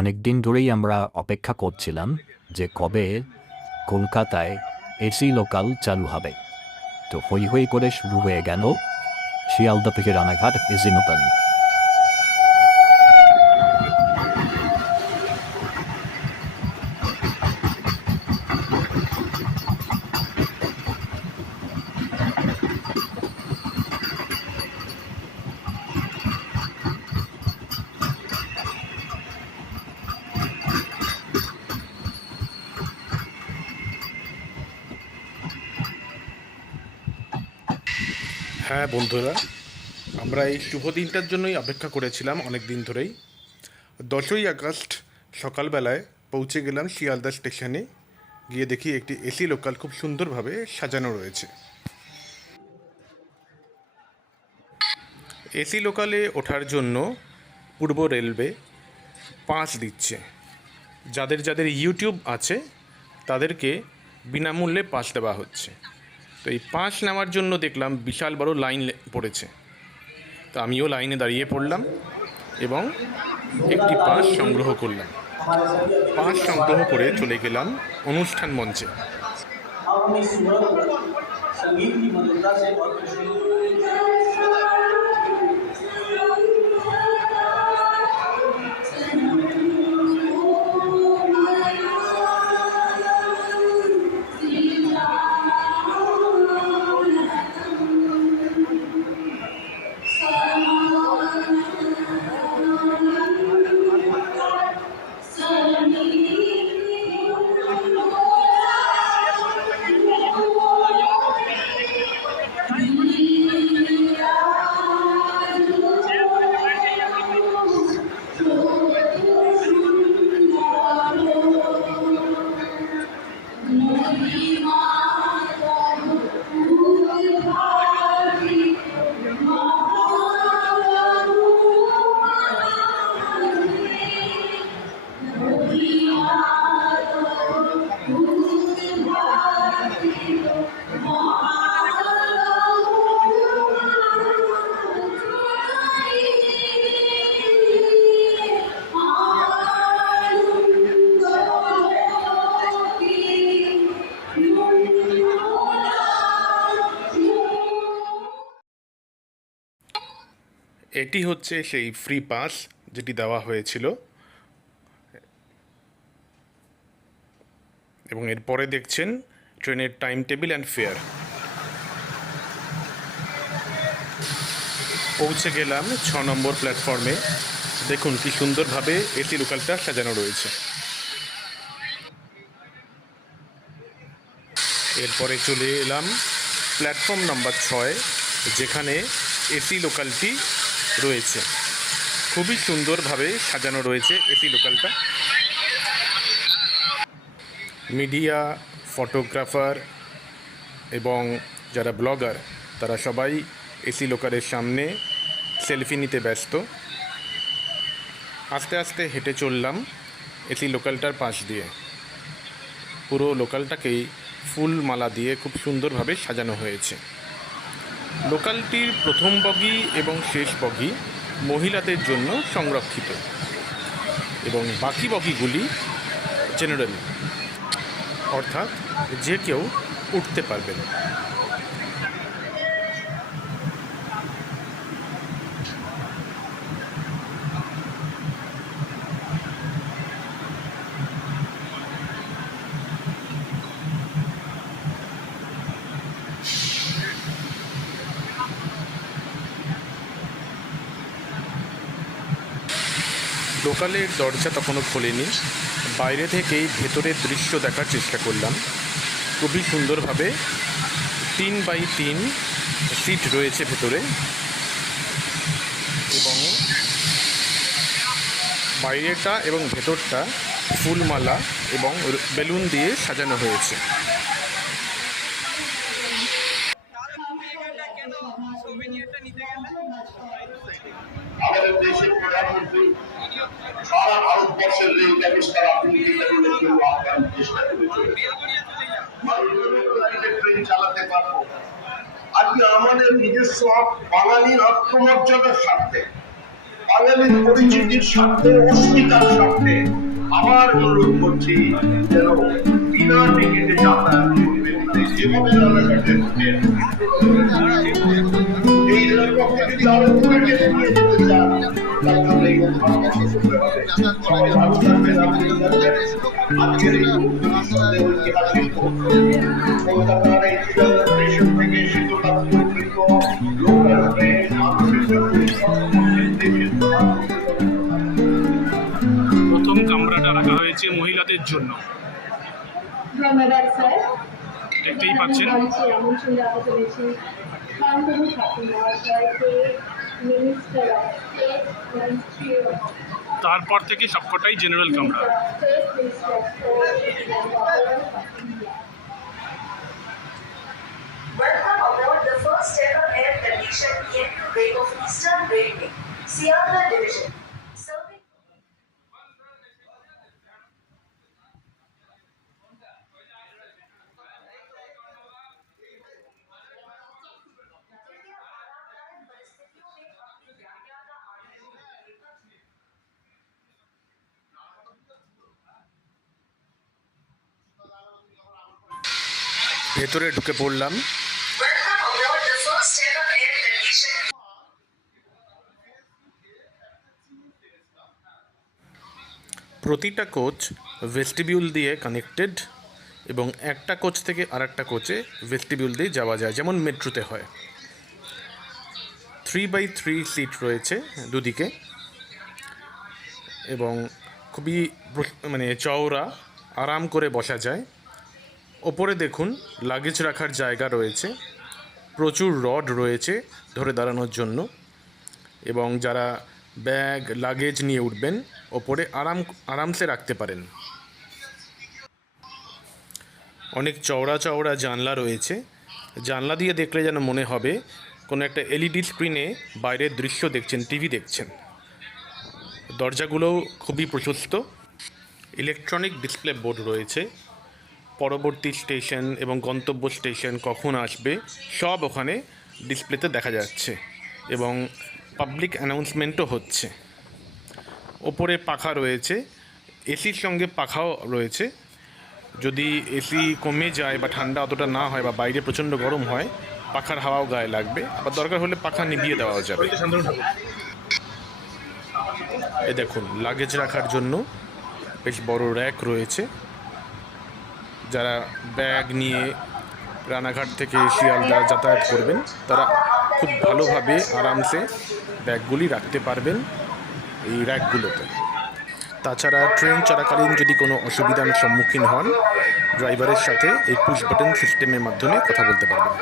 অনেক দিন ধরেই আমরা অপেক্ষা করছিলাম যে কবে কলকাতায় এসি লোকাল চালু হবে। তো হই হই করে শুরু হয়ে গেল শিয়ালদা থেকে রানাঘাট এসি লোকাল। হ্যাঁ বন্ধুরা, আমরা এই শুভ দিনটার জন্যই অপেক্ষা করেছিলাম অনেক দিন ধরেই। 10ই আগস্ট সকালবেলায় পৌঁছে গেলাম শিয়ালদা স্টেশনে। গিয়ে দেখি একটি এসি লোকাল খুব সুন্দরভাবে সাজানো রয়েছে। এসি লোকালে ওঠার জন্য পূর্ব রেলওয়ে পাস দিচ্ছে। যাদের যাদের ইউটিউব আছে তাদেরকে বিনামূল্যে পাস দেওয়া হচ্ছে। তো এই পাস নেওয়ার জন্য দেখলাম বিশাল বড় লাইন পড়েছে। তো আমিও লাইনে দাঁড়িয়ে পড়লাম এবং একটি পাস সংগ্রহ করলাম। পাস সংগ্রহ করে চলে গেলাম অনুষ্ঠান মঞ্চে। এটি হচ্ছে সেই ফ্রি পাস যেটি দেওয়া হয়েছিল, এবং এরপরে দেখছেন ট্রেনের টাইম টেবিল অ্যান্ড ফেয়ার। পৌঁছে গেলাম 6 নম্বর প্ল্যাটফর্মে। দেখুন কি সুন্দরভাবে এসি লোকালটা সাজানো রয়েছে। এরপরে চলে এলাম প্ল্যাটফর্ম নাম্বার 6, যেখানে এসি লোকালটি রয়েছে। খুবই সুন্দরভাবে সাজানো রয়েছে এসি লোকালটা। মিডিয়া, ফটোগ্রাফার এবং যারা ব্লগার তারা সবাই এসি লোকালের সামনে সেলফি নিতে ব্যস্ত। আস্তে আস্তে হেঁটে চললাম এসি লোকালটার পাশ দিয়ে। পুরো লোকালটাকেই ফুল মালা দিয়ে খুব সুন্দরভাবে সাজানো হয়েছে। লোকালটির প্রথম বগি এবং শেষ বগি মহিলাদের জন্য সংরক্ষিত এবং বাকি বগিগুলি জেনারেল, অর্থাৎ যে কেউ উঠতে পারবেন। লোকালের দরজা তখনও খোলেনি। বাইরে থেকেই ভেতরের দৃশ্য দেখার চেষ্টা করলাম। খুবই সুন্দরভাবে 3x3 সিট রয়েছে ভেতরে, এবং বাইরেটা এবং ভেতরটা ফুলমালা এবং বেলুন দিয়ে সাজানো হয়েছে। আমাদের দেশের প্রধানমন্ত্রী সারা ভারতবর্ষের রেল ব্যবস্থার আধুনিকীকরণের জন্য আপ্রাণ চেষ্টা করে চলেছে। ট্রেন চালাতে পারবো। আজকে আমাদের নিজস্ব বাঙালির আত্মমর্যাদার স্বার্থে বাঙালির পরিচিতির স্বার্থে, অস্মিতার স্বার্থে আবার অনুরোধ করছি যেন বিনা টিকিটে যাতায়াত করবেন যেভাবে রানাঘাটে হচ্ছেন। এই রেলপথে যদি আরো দূরে টেনে নিয়ে যেতে চান তার জন্য এই পরামর্শ করতে হবে। সবাই ভালো থাকবেন, আপনি থাকবেন। আজকের এই ঐতিহাসিক কলকাতার এই শিয়ালদা স্টেশন থেকে শীতলবাবু পর্যন্ত লোকাল ট্রেন প্রথম কামরাটা রাখা হয়েছে মহিলাদের জন্য। ধন্যবাদ স্যার। দেখতেই পাচ্ছেন। আমন্ত্রণ জানাতে চলেছি শান্তনু ঠাকুর মহাশয়কে, minister of state, ministry of তারপর থেকে সবকটাই জেনারেল কামরা। State, ministry of Welcome aboard the first ever air-conditioned EMU train of Eastern Railway, Sialda Division. Serving ভেতরে ঢুকে পড়লাম। Welcome aboard the first ever air-conditioned প্রতিটা কোচ ভেস্টিবিউল দিয়ে connected এবং একটা কোচ থেকে আরেকটা কোচে ভেস্টিবিউল দিয়ে যাওয়া যায়, যেমন মেট্রোতে হয়। 3x3 সিট রয়েছে দুদিকে এবং খুবই চওড়া, আরাম করে বসা যায়। ওপরে দেখুন লাগেজ রাখার জায়গা রয়েছে, প্রচুর রড রয়েছে ধরে দাঁড়ানোর জন্য, এবং যারা ব্যাগ লাগেজ নিয়ে উঠবেন ওপরে আরামসে রাখতে পারেন। অনেক চওড়া চওড়া জানলা রয়েছে, জানলা দিয়ে দেখলে যেন মনে হবে কোনো একটা এলইডি স্ক্রিনে বাইরের দৃশ্য দেখছেন, টিভি দেখছেন। দরজাগুলোও খুবই প্রশস্ত। ইলেকট্রনিক ডিসপ্লে বোর্ড রয়েছে, পরবর্তী স্টেশন এবং গন্তব্য স্টেশন কখন আসবে সব ওখানে ডিসপ্লেতে দেখা যাচ্ছে এবং পাবলিক অ্যানাউন্সমেন্টও হচ্ছে। ওপরে পাখা রয়েছে, এসির সঙ্গে পাখাও রয়েছে। যদি এসি কমে যায় বা ঠান্ডা অতটা না হয় বা বাইরে প্রচণ্ড গরম হয়, পাখার হাওয়াও গায়ে লাগবে, আবার দরকার হলে পাখা নিভিয়ে দেওয়া যাবে। এ দেখুন লাগেজ রাখার জন্য বেশ বড় র্যাক রয়েছে। যারা ব্যাগ নিয়ে রানাঘাট থেকে শিয়ালদা যাতায়াত করবেন তারা খুব ভালোভাবে আরামসে ব্যাগগুলি রাখতে পারবেন এই র্যাকগুলোতে। তাছাড়া ট্রেন চলাকালীন যদি কোনো অসুবিধার সম্মুখীন হন, ড্রাইভারের সাথে এই পুশ বাটন সিস্টেমের মাধ্যমে কথা বলতে পারবেন।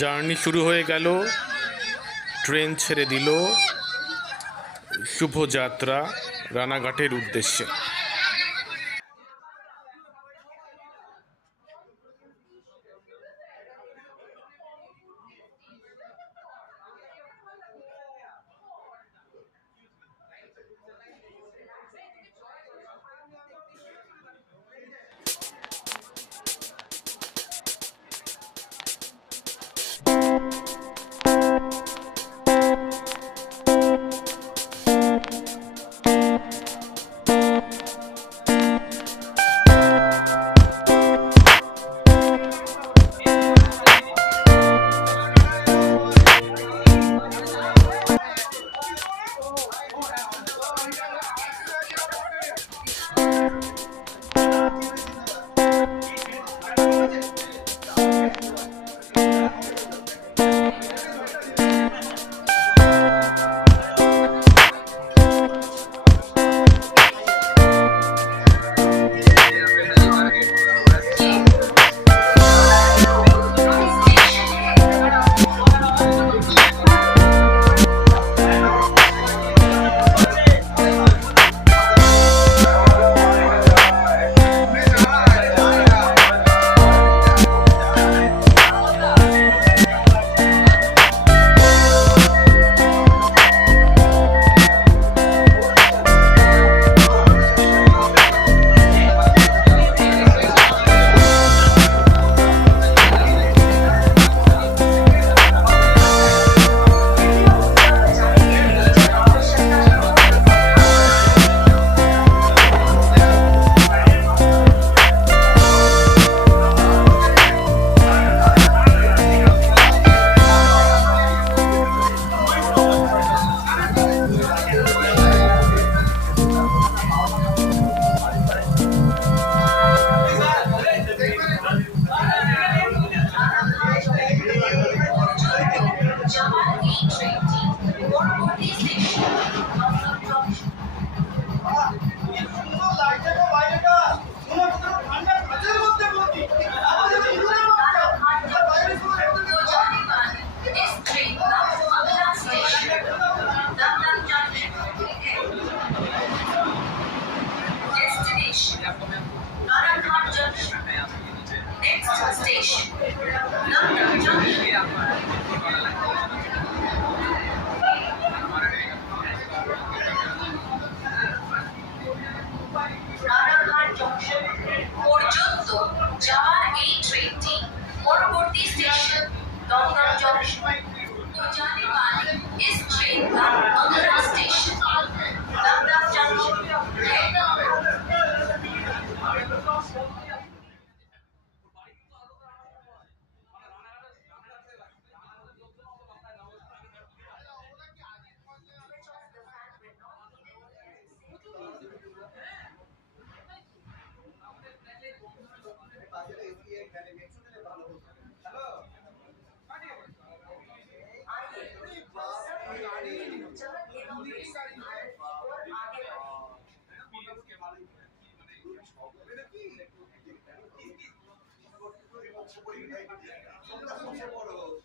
জার্নি শুরু হয়ে গেল, ট্রেন ছেড়ে দিল, শুভযাত্রা রানাঘাটের উদ্দেশ্যে। Station, London Junction. Ranaghat junction পর্যন্ত যাওয়ার এই ট্রেনটি পরবর্তী স্টেশন দমদম জংশন। तो जाने वाली इस ट्रेन का अगला स्टेशन दमदम जंक्शन है। सबसे बड़ो